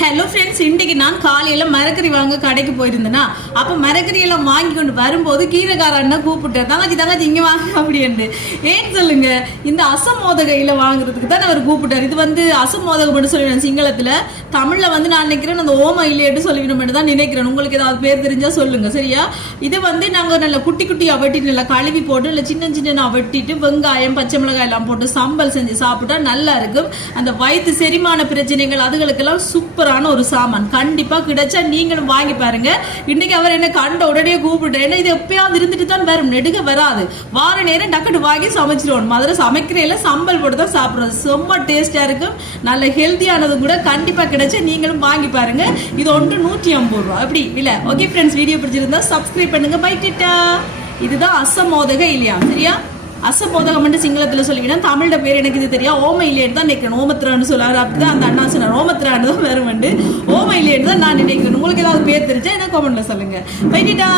Hello friends இன்றைக்கு நான் காலையில் மரக்கறி வாங்க கடைக்கு போயிருந்தேன்னா அப்போ மரக்கறியெல்லாம் வாங்கி கொண்டு வரும்போது கீரைக்கார அண்ணன் கூப்பிட்டார். தங்கச்சி தங்கச்சி இங்கே வாங்க அப்படின்ட்டு. ஏன் சொல்லுங்க? இந்த அசமோதகையில் வாங்குறதுக்கு தான் அவர் கூப்பிட்டார். இது வந்து அசமோதகம் மட்டும் சொல்லிடுறேன் சிங்களத்தில் தமிழில் வந்து நான் நினைக்கிறேன் அந்த ஓம இல்லையேட்டு சொல்லிவிடும் தான் நினைக்கிறேன். உங்களுக்கு ஏதாவது பேர் தெரிஞ்சால் சொல்லுங்க சரியா? இது வந்து நாங்கள் நல்ல குட்டி குட்டி வெட்டிட்டு நல்லா கழுவி போட்டு இல்லை சின்ன சின்ன வெட்டிட்டு வெங்காயம் பச்சை மிளகாய் எல்லாம் போட்டு சம்பல் செஞ்சு சாப்பிட்டா நல்லா இருக்கும். அந்த வயிற்று செரிமான பிரச்சனைகள் அதுகளுக்கெல்லாம் சூப்பராக சூப்பரான ஒரு சாமான். கண்டிப்பா கிடைச்சா நீங்களும் வாங்கி பாருங்க. இன்னைக்கு அவர் என்ன கண்ட உடனே கூப்பிட்டு ஏன்னா இது எப்பயாவது இருந்துட்டு தான் வரும். நெடுக வராது. வார நேரம் டக்குட்டு வாங்கி சமைச்சிருவோம். மதுரை சமைக்கிறேல சம்பல் போட்டு தான் சாப்பிடுறது. ரொம்ப டேஸ்டா இருக்கும். நல்ல ஹெல்த்தியானது கூட கண்டிப்பா கிடைச்சா நீங்களும் வாங்கி பாருங்க. இது ஒன்று நூற்றி ஐம்பது ரூபா. அப்படி இல்லை. ஓகே ஃப்ரெண்ட்ஸ் வீடியோ பிடிச்சிருந்தா சப்ஸ்கிரைப் பண்ணுங்க. பை டிட்டா இதுதான் அசமோதக இல்லையா? சரியா? அசபோதகம் மட்டும் சிங்களத்துல சொல்லிக்கினா தமிழோட பேர் எனக்கு இது தெரியா ஓம இல்லையேன்னு தான் நினைக்கிறேன். ஓமத்ரான்னு சொல்லாரு அப்படிதான் அந்த அண்ணா சொன்னார் ஓமத்ரான்னு தான் வேறு வந்து ஓம இல்லையேன்னு தான் நான் நினைக்கிறேன். உங்களுக்கு ஏதாவது பேர் தெரிஞ்சா என்ன கமெண்ட்ல சொல்லுங்க. பைட்டிட்டா